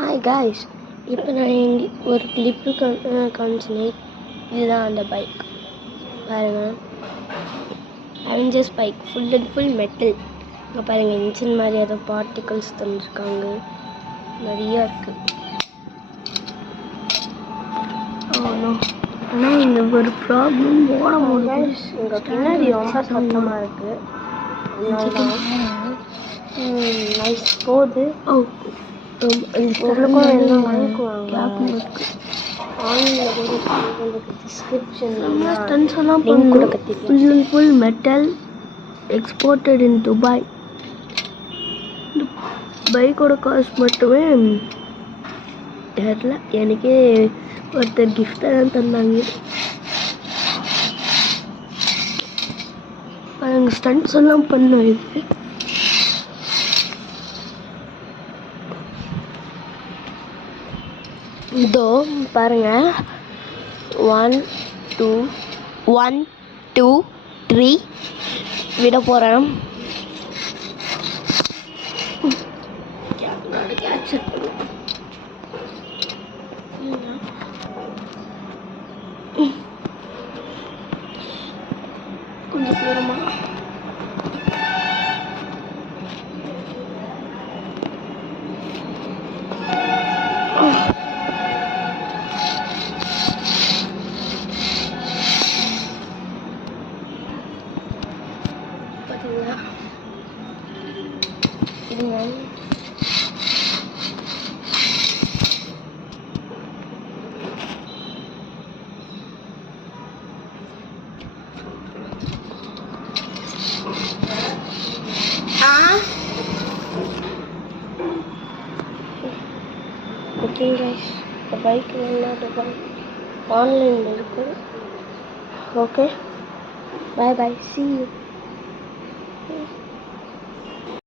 Hi guys, இப்போ நான் ஒரு கிளிப்பு காமிச்சினேன். இதுதான் அந்த பைக் பாருங்கள், Avengers bike, full and full metal. இங்கே பாருங்கள், இன்ஜின் மாதிரி ஏதோ பார்ட்டிகல்ஸ் தந்துருக்காங்க, நிறையா இருக்குது. ஆனால் இந்த ஒரு ப்ராப்ளம் ஓட முடியாது. இங்கே பின்னாடி ரொம்ப சத்தமாக இருக்குது, நைஸ் போகுது. உங்களுக்கும் வேணும் வாங்கிக்குவாங்க. ஆன்லைனில் கூட உங்களுக்கு டிஸ்கிரிப்ஷனில் ஸ்டன்ஸ் எல்லாம் லிங்க் கூட கற்றுக்கலாம். Full and full metal, exported in Dubai. இந்த பைக்கோட காஸ்ட் மட்டுமே தெரில, எனக்கே ஒருத்தர் கிஃப்டாக தான் தந்தாங்க. நாங்கள் ஸ்டன்ட்ஸ் எல்லாம் பண்ணோம். இது இதோ பாருங்க, 1 2 3 விட போகிறேன். கொஞ்சம் தூரமா பார்த்தீங்களா? இதுங்க ஓகே கைஸ், இந்த பைக் வேணும்னா ஆன்லைனில் இருக்குது. Okay, bye bye, see you.